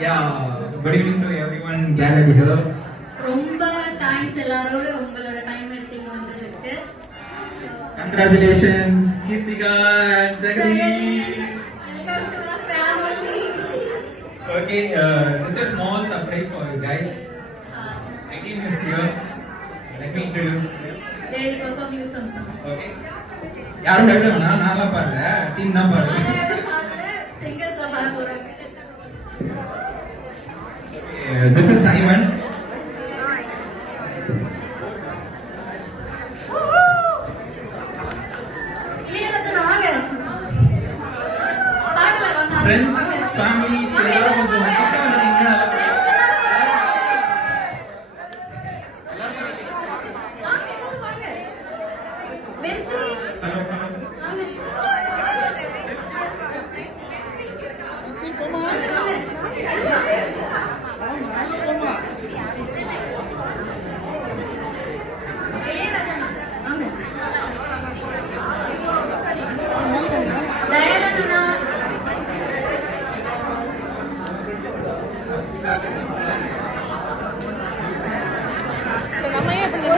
Yeah, good evening to everyone gathered here. ரொம்ப thanks எல்லாரோட உங்களோட டைம் எடுத்தீங்க வந்ததுக்கு. Congratulations, Kirtika and Jagadish. Welcome to our family. Okay, just a small surprise for you guys. My team is here. Let me introduce you. They will perform you some songs. Okay. யாரும் கேட்கல நான்லாம் பாடல team தான் பாடுது. Singers தான் பாட போறாங்க. This is Simon. Friends, family, எல்லாரும் கொஞ்சம் கிட்ட வந்தீங்க. நம்ம ஏன் இப்படி